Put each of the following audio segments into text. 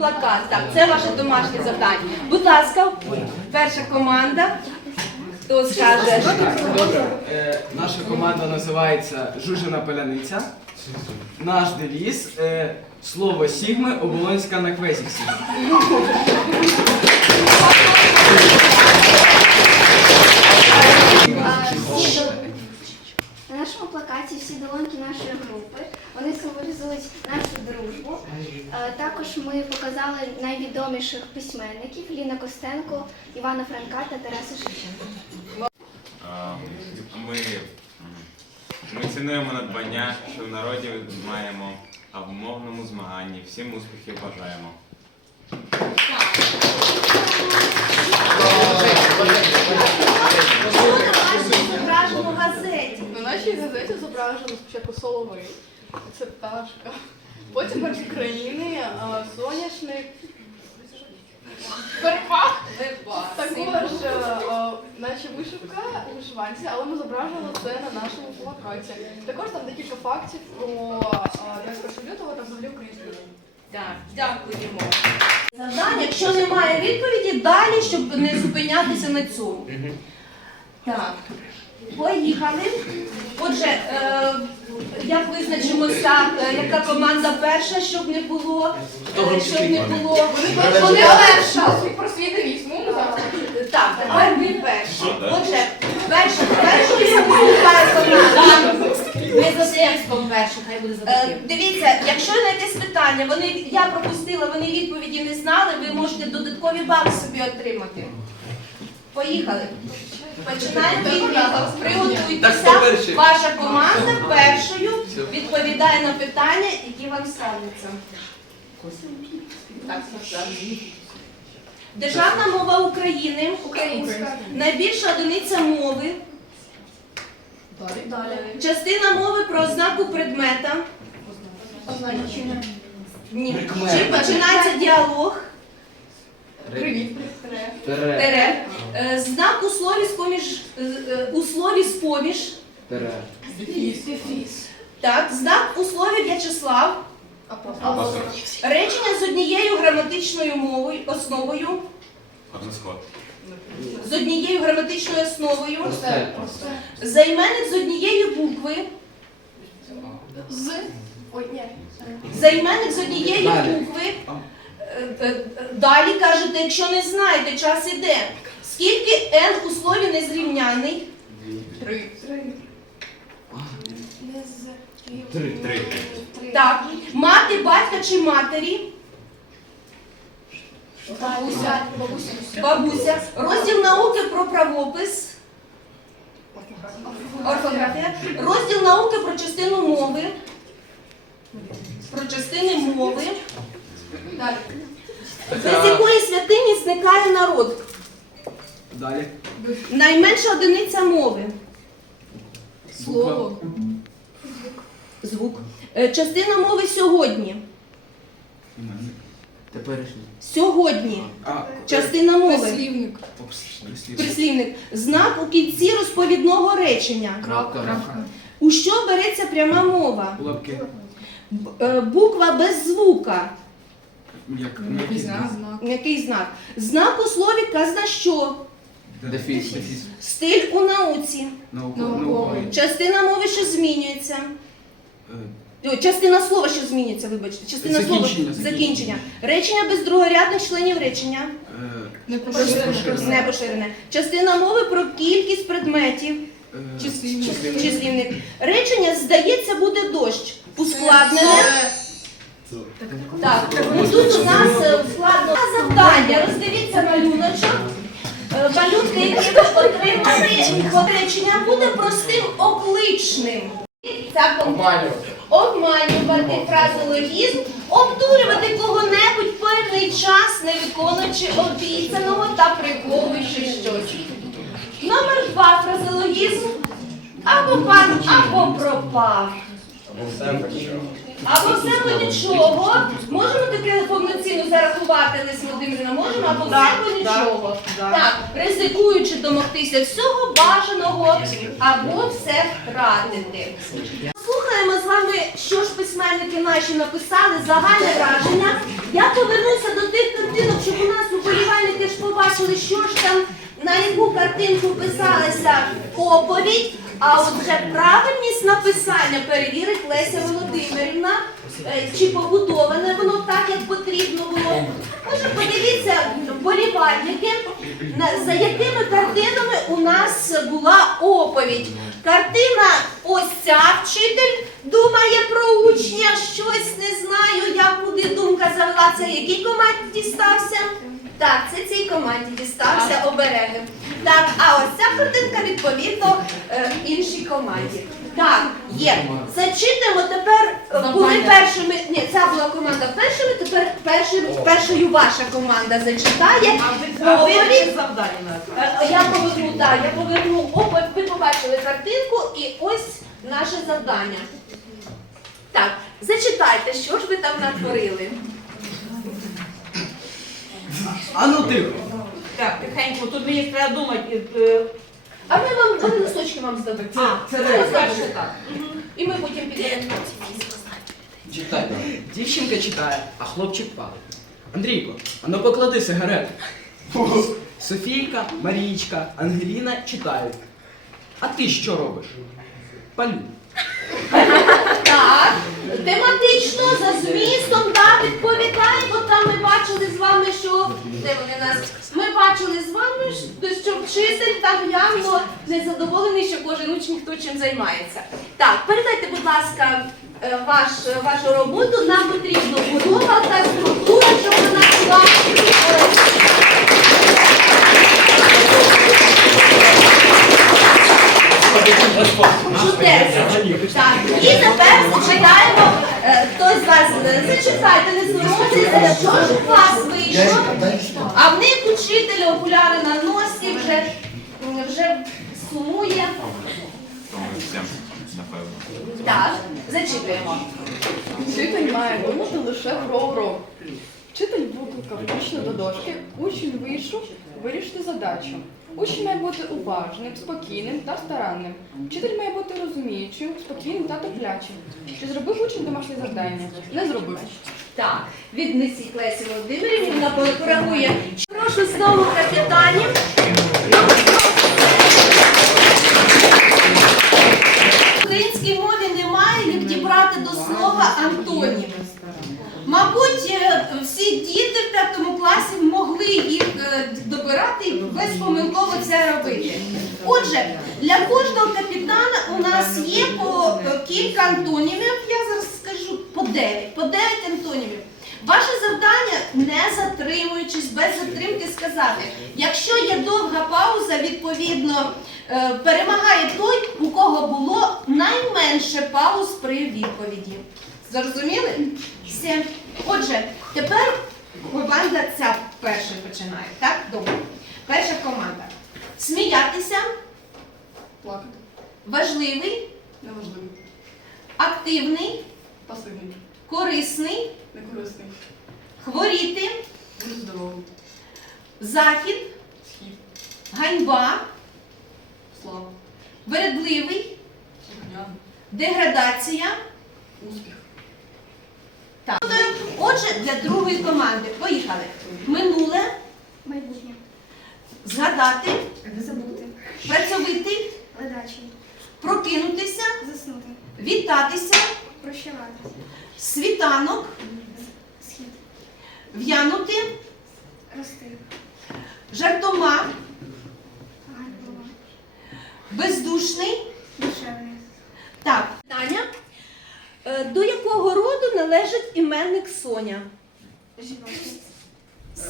плакат. Так, це ваше домашнє завдання. Будь ласка, перша команда. Хто скаже? Е, наша команда називається Жужина Поляниця. Наш девіз е, слово Сігми Оболонська на Квесіксі. На нашому плакаті всі долоньки нашої групи. Вони символізують нашу дружбу. Е, Також ми показали найвідоміших письменників Ліна Костенко, Івана Франка та Тараса Шевченка. Ми, ми цінуємо надбання, що в народі маємо, а в мовному змаганні всім успіхів бажаємо. Що на вашому зображеному газеті? На нашій газеті зображено спочатку соловей, це пташка, потім герб України, соняшник, також е, е, наче вишивка у вишиванці, але ми зображували це на нашому плакаті. Також там декілька фактів про е, 21 лютого та взагалі українську. Так, дякуємо. Завдання, якщо немає відповіді, далі, щоб не зупинятися на цьому. Так, поїхали. Отже, е, як визначимось так, е, яка команда перша, щоб не було, е, щоб не було. Вони перша про свій девіз, ну. Так, тепер ви перші. Отже, перша, першою виступає команда. Не за текстом перше, хай буде за Е, таким. Дивіться, якщо на якесь питання, вони я пропустила, вони відповіді не знали, ви можете додаткові бали собі отримати. Поїхали. Починаємо відповідь. Приготуйтеся. Ваша команда першою відповідає на питання, які вам ставляться. Так. Державна мова України. Українська. Найбільша одиниця мови. Далі. Далі. Частина мови про ознаку предмета. Ні. Чим починається діалог? Привіт. Е, Знак у слові споміж е, е, у слові споміж. Так, знак у слові В'ячеслав. Речення з однією граматичною мовою основою. З однією граматичною основою. Займенник з однієї букви. З. Займенник з однієї букви. Далі кажете, якщо не знаєте, час іде. Скільки n у слові незрівняний? Три. Три. Три. Так. Мати батька чи матері? Бабуся. Бабуся. Бабуся. Розділ науки про правопис. Орфографія. Розділ науки про частину мови. Про частини мови. Далі. Без якої святині зникає народ. Далі. Найменша одиниця мови. Слово. Звук. Е, Частина мови сьогодні. Теперішній. Сьогодні. А, Частина мови. Прислівник. Обслідник. Прислівник. Знак у кінці розповідного речення. Крапка. У що береться пряма мова? Лапки. Б- е, Буква без звука. Як? Який знак? Знак у слові казна що? Дефіс. Дефіс. Стиль у науці. Науковий. Науковий. Частина мови, що змінюється. Е, О, частина слова, що змінюється, вибачте. Частина слова. Закінчення, закінчення. Закінчення. Речення без другорядних членів речення. е, Не поширене. Частина мови про кількість предметів. е, Числівник. Числівник. Речення, здається, буде дощ. Ускладнене. Так, ну тут у нас е, складно завдання. Роздивіться малюночок. Малюнки, які ви отримали, речення буде простим окличним. Ця. Обманювати фразологізм, обдурювати кого-небудь певний час, не виконуючи обіцяного та приховуючи щось. Номер два фразологізм. Або пан, або пропав. Або все або нічого. Можемо таке повноцінно зарахувати, Лесь Володимирівна? Можемо, або все або нічого. Так, ризикуючи домогтися всього бажаного, або все втратити. Слухає подумаємо з вами, що ж письменники наші написали, загальне враження. Я повернуся до тих картинок, щоб у нас уболівальники ж побачили, що ж там, на яку картинку писалася оповідь. А от вже правильність написання перевірить Леся Володимирівна, е, чи побудоване воно так, як потрібно було. Може, подивіться, вболівальники, на- за якими картинами у нас була оповідь. Картина ось ця вчитель думає про учня, щось не знаю, як куди думка завела. Це якій команді дістався? Так, це цій команді дістався обереги. Так, а ось ця картинка відповідно е, іншій команді. Так, є. Зачитаємо тепер е, були першими. Ні, ця була команда першими, тепер першим, першою ваша команда зачитає. Оповідь. Е, Я поверну, так, я поверну оповідь. Ви побачили картинку і ось наше завдання. Так, зачитайте, що ж ви там натворили. А ну тихо. Так, тихенько, тут мені треба думати. е, А ми вам вони листочки вам здадуть. Це- це реально. перше так. І ми потім підемо. Читай. Дівчинка читає, а хлопчик палить. Андрійко, а ну поклади сигарету. Софійка, Марічка, Ангеліна читають. А ти що робиш? Палю. Так, тематично за змістом да, відповідає, бо там ми бачили з вами, що де вони нас. Ми бачили з вами, що вчитель там явно незадоволений, що кожен учень хто чим займається. Так, передайте, будь ласка, е, ваш, вашу роботу. Нам потрібно будова та структура, щоб вона була. Так, і тепер зачитаємо. е, Хтось з вас е, зачитайте, не соромтеся, що ж у вас вийшло. А в них учитель окуляри на носі вже, вже сумує. Так, зачитуємо. Вчитель має думати лише про урок. Вчитель викликав учня до дошки, учень вийшов вирішити задачу. Учень має бути уважним, спокійним та старанним. Вчитель має бути розуміючим, спокійним та терплячим. Чи зробив учень домашнє завдання? Не зробив. Так, віднесіть Лесі Володимирівні, вона порахує. Прошу знову капітанів. В українській мові немає як дібрати до слова антонів. Мабуть, е, всі діти в п'ятому класі їх е, добирати безпомилково це робити. Отже, для кожного капітана у нас є по кілька антонімів. Я зараз скажу по 9, по 9 антонімів. Ваше завдання, не затримуючись, без затримки, сказати, якщо є довга пауза, відповідно е, перемагає той, у кого було найменше пауз при відповіді. Зрозуміли? Все. Отже, тепер команда ця перша починає. Так? Добре. Перша команда. Сміятися, Плакати. важливий, Неважливо. активний, Пасивний. корисний, Некорисний. хворіти, Дуже здоровий. захід, Схід. ганьба, Слава. вередливий, деградація. Успіх. Отже, для другої команди. Поїхали. Минуле, Майбутнє. згадати, Не забути. працьовитий, Ледачий. прокинутися, Заснути. вітатися, Прощавати. світанок, Схід. в'янути, Рости. жартома, бездушний. Душевний. Так, Таня. Е, До якого роду належить іменник Соня?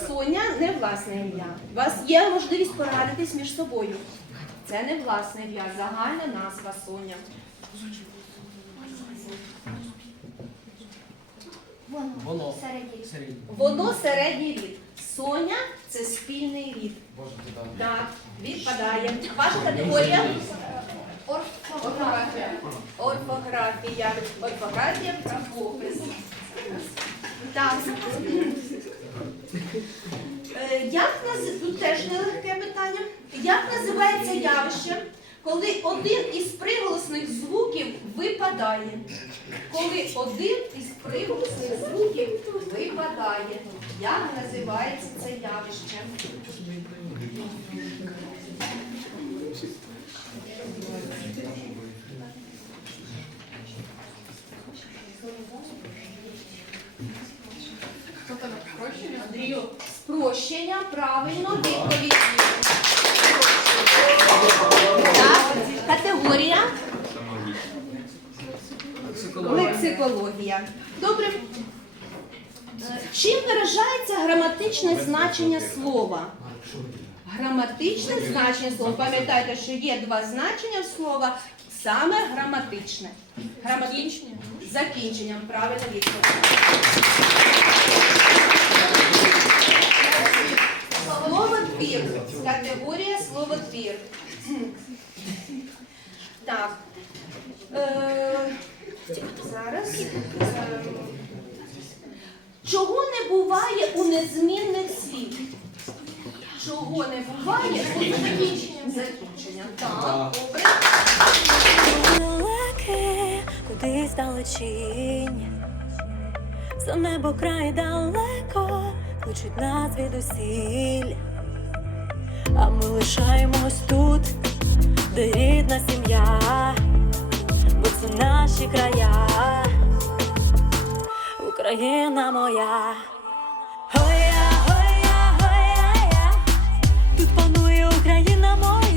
Соня не власне ім'я. У вас є можливість порадитись між собою. Це не власне ім'я, загальна назва Соня. Воно. Воно. Середній. Воно середній рід. Соня це спільний рід. Боже, ти там. Так, відпадає. Ваша категорія Орфографія. орфографія. Орфографія правопис. Так. Е, Як наз... Тут теж нелегке питання. Як називається явище, Коли один із приголосних звуків випадає. Коли один із приголосних звуків випадає. Як називається це явище? Що там прощення? Андрію, спрощення, правильно, відповідь. Так, категорія лексикологія. Добре. Чим виражається граматичне значення слова? Граматичне значення слова. Пам'ятайте, що є два значення слова, саме граматичне. Граматичне. Закінченням. Правильна відповідь. Словотвір. Категорія словотвір. Так. Е, зараз. Е, чого не буває у незмінних слів? Чого не буває у закінченням? Закінчення. Так. Далеке, кудись далечінь, за небо край далеко, кличуть нас звідусіль, а ми лишаємось тут, де рідна сім'я, бо це наші края, Україна моя. amor.